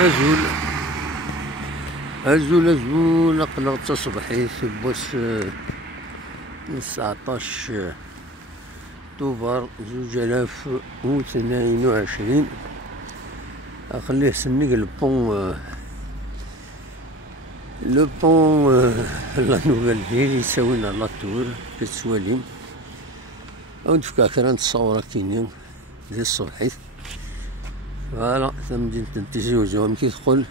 أزول أزول أزول أقلق تصبحي في بوس 19 أكتوبر 2022. أخليه سنق لو بون لا نوفيل فيل يساوينا لا تور في السواليم، أو نفكا كرا نتصور كينيا ديال الصبحيت. فوالا مدينة تيجي وجههم كي تقول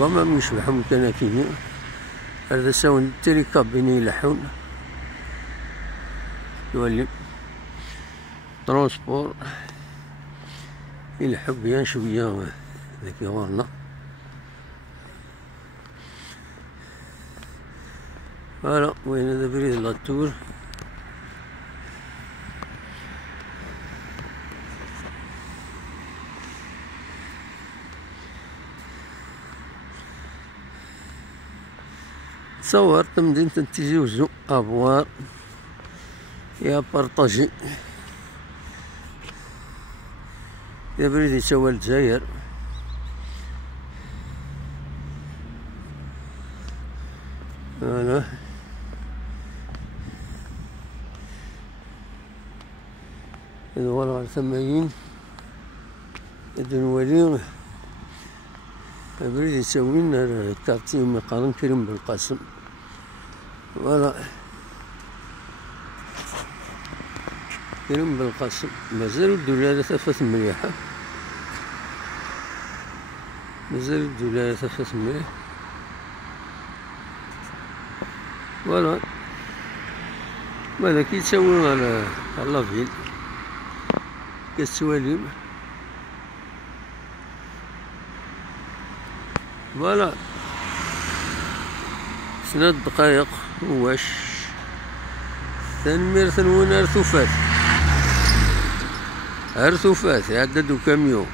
وما يشبحهم كان كينيا. هذا ساون تيليكابين يلحون يولي ترونسبور يلحق بيان شوية ذاك يغورنا. فوالا وين هذا بريد لاتور. تصورت مدينة تيجي وزو افوار يا بارطاجي يا بريد يتسوى الجزائر. فوالا هذا هو الثمانين هذا نولي بريد يسوين الكارتي مقارن كريم بالقاسم. فوالا كريم بالقاسم مازال الدولار ثفت مليحة، مازال الدولار ثفت مليح. فوالا ماذا كيتساوي على لافيل كالسواليم. فوالا 2 دقائق واش تنمير ثنون ارثوفات عددو كاميون.